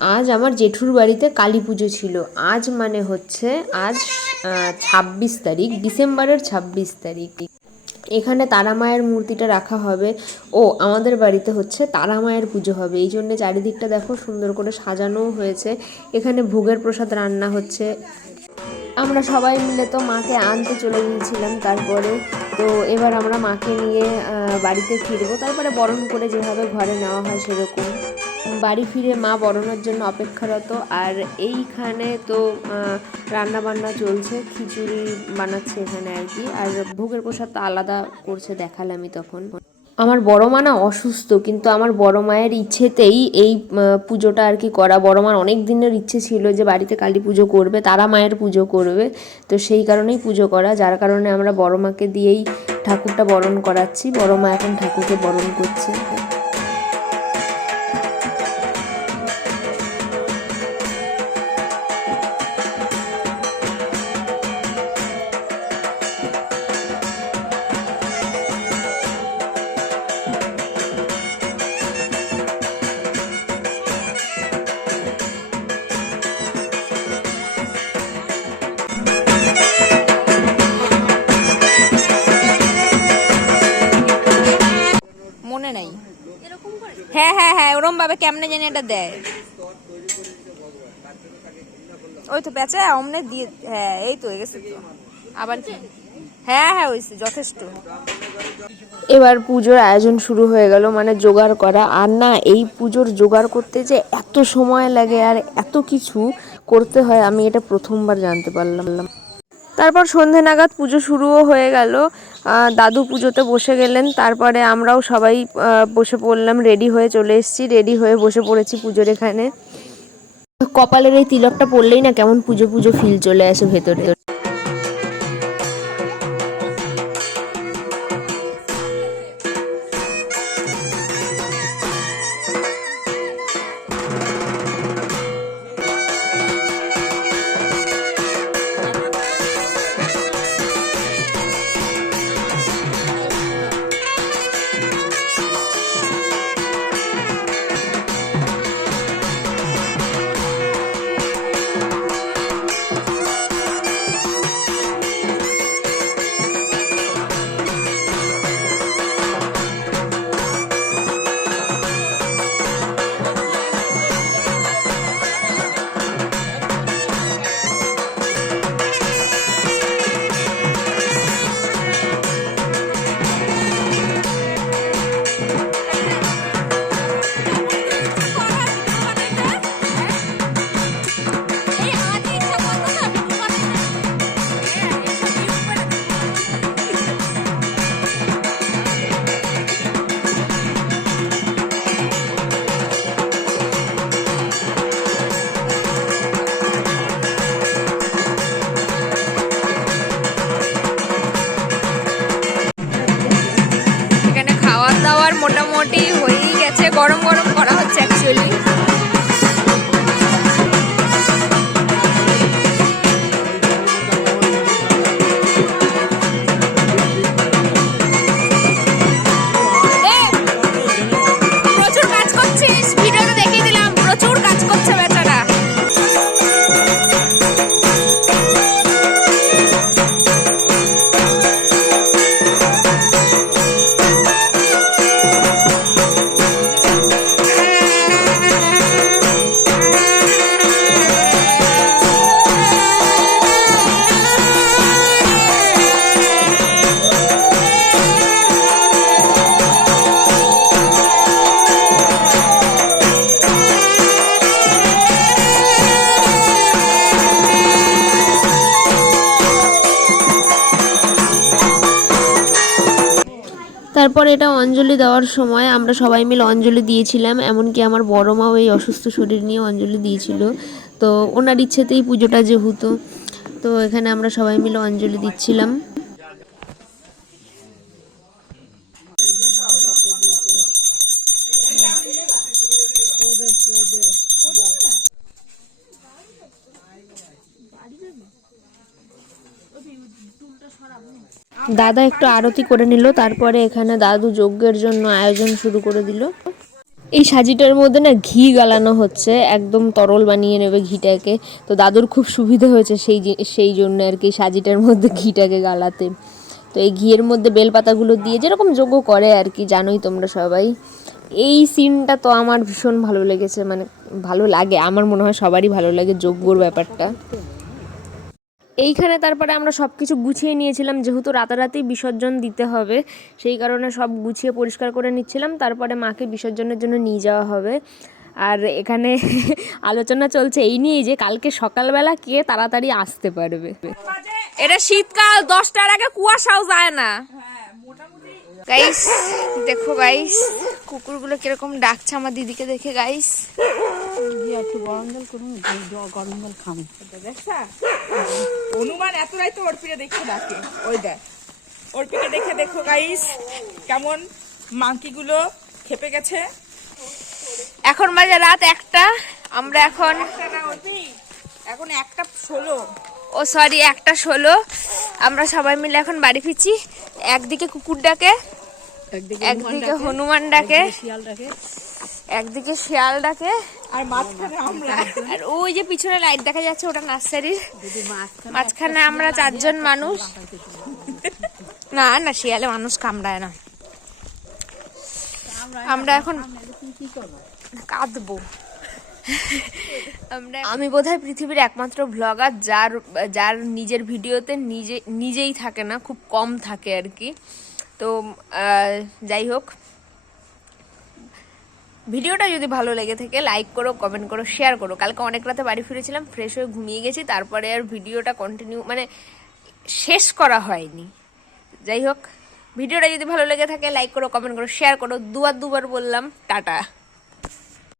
আজ আমার জেঠুর বাড়িতে কালী পুজো ছিল। আজ মানে হচ্ছে আজ ছাব্বিশ তারিখ, ডিসেম্বরের ছাব্বিশ তারিখ। এখানে তারা মায়ের মূর্তিটা রাখা হবে। ও, আমাদের বাড়িতে হচ্ছে তারা মায়ের পুজো হবে। এই জন্যে চারিদিকটা দেখো সুন্দর করে সাজানোও হয়েছে। এখানে ভোগের প্রসাদ রান্না হচ্ছে। আমরা সবাই মিলে তো মাকে আনতে চলে গিয়েছিলাম তারপরে। তো এবার আমরা মাকে নিয়ে বাড়িতে ফিরবো। তারপরে বরণ করে যেভাবে ঘরে নেওয়া হয় সেরকম। বাড়ি ফিরে মা বরণের জন্য অপেক্ষারত। আর এইখানে তো রান্না বান্না চলছে, খিচুড়ি বানাচ্ছে এখানে আর কি। আর ভোগের প্রসাদ তো আলাদা করছে দেখালামই তখন। আমার বড় মা না অসুস্থ, কিন্তু আমার বড় মায়ের ইচ্ছেতেই এই পুজোটা আর কি করা। বড় মার অনেক দিনের ইচ্ছে ছিল যে বাড়িতে কালী পুজো করবে, তারা মায়ের পুজো করবে। তো সেই কারণেই পুজো করা, যার কারণে আমরা বড় মাকে দিয়েই ঠাকুরটা বরণ করাচ্ছি। বড় মা এখন ঠাকুরকে বরণ করছে। ভাবে কেমনে জানি এটা দেয়। ওই তো পেঁচা অমনে দিয়ে হ্যাঁ এই তো গেছে তো। আবার কি? হ্যাঁ হ্যাঁ হয়েছে, যথেষ্ট। এবার পুজোর আয়োজন শুরু হয়ে গেল মানে জোগাড় করা। আর না, এই পুজোর জোগাড় করতে যে এত সময় লাগে আর এত কিছু করতে হয়, আমি এটা প্রথমবার জানতে পারলাম। তারপর সন্ধে নাগাদ পুজো শুরুও হয়ে গেল। দাদু পুজোতে বসে গেলেন, তারপরে আমরাও সবাই বসে পড়লাম, রেডি হয়ে চলে এসেছি, রেডি হয়ে বসে পড়েছি পুজোর এখানে। কপালের এই তিলকটা পড়লেই না কেমন পুজো পুজো ফিল চলে আসে ভেতরে। তারপর এটা অঞ্জলি দেওয়ার সময় আমরা সবাই মিলে অঞ্জলি দিয়েছিলাম, এমনকি আমার বড় মাও এই অসুস্থ শরীর নিয়ে অঞ্জলি দিয়েছিল। তো ওনার ইচ্ছেতেই পুজোটা যেহেতু, তো এখানে আমরা সবাই মিলে অঞ্জলি দিচ্ছিলাম। দাদা একটু আরতি করে নিল, তারপরে এখানে দাদু যজ্ঞের জন্য আয়োজন শুরু করে দিল। এই সাজিটার মধ্যে না ঘি গালানো হচ্ছে, একদম তরল বানিয়ে নেবে ঘিটাকে। তো দাদুর খুব সুবিধা হয়েছে সেই সেই জন্য আর কি সাজিটার মধ্যে ঘিটাকে গালাতে। তো এই ঘিয়ের মধ্যে বেলপাতাগুলো দিয়ে যেরকম যোগ্য করে আর কি, জানোই তোমরা সবাই। এই সিনটা তো আমার ভীষণ ভালো লেগেছে মানে ভালো লাগে, আমার মনে হয় সবারই ভালো লাগে যজ্ঞর ব্যাপারটা। এইখানে তারপরে আমরা সব কিছু গুছিয়ে নিয়েছিলাম, যেহেতু রাতারাতি বিসর্জন দিতে হবে, সেই কারণে সব গুছিয়ে পরিষ্কার করে নিচ্ছিলাম। তারপরে মাকে বিসর্জনের জন্য নিয়ে যাওয়া হবে। আর এখানে আলোচনা চলছে এই নিয়েই যে কালকে সকালবেলা কে তাড়াতাড়ি আসতে পারবে। এটা শীতকাল, দশটার আগে কুয়াশাও যায় না। গাইস দেখো গাইস কুকুরগুলো কীরকম ডাকছে আমার দিদিকে দেখে গাইস একটু গরম জল করুন গরম জল খাব দেখছা? অনুমান এতটাই তো দেখে ডাকে ওই দেখ। অর্পিকে দেখে দেখো গাইস কেমন মাংকিগুলো খেপে গেছে। এখন বাজে রাত একটা আমরা এখন একটা না অর্পি এখন একটা ষোলো। ও সরি একটা ষোলো। আমরা সবাই মিলে এখন বাড়ি ফিরছি। একদিকে কুকুর ডাকে একদিকে একদিকে হনুমান ডাকে শিয়াল ডাকে একদিকে শিয়াল ডাকে আর মাঝখানে আমরা। আর ওই যে পিছনে লাইট দেখা যাচ্ছে ওটা নার্সারির। মাঝখানে আমরা চারজন মানুষ। না না শিয়ালে মানুষ কামড়ায় না। আমরা এখন কাঁদবো। আমরা আমি বোধহয় পৃথিবীর একমাত্র ব্লগার যার যার নিজের ভিডিওতে নিজে নিজেই থাকে না খুব কম থাকে আর কি। তো আহ, যাই হোক ভিডিওটা যদি ভালো লেগে থাকে লাইক করো কমেন্ট করো শেয়ার করো। কালকে অনেক রাতে বাড়ি ফিরেছিলাম ফ্রেশ হয়ে ঘুমিয়ে গেছি, তারপরে আর ভিডিওটা কন্টিনিউ মানে শেষ করা হয়নি। যাই হোক, ভিডিওটা যদি ভালো লেগে থাকে লাইক করো কমেন্ট করো শেয়ার করো, দুবার দুবার বললাম, টাটা।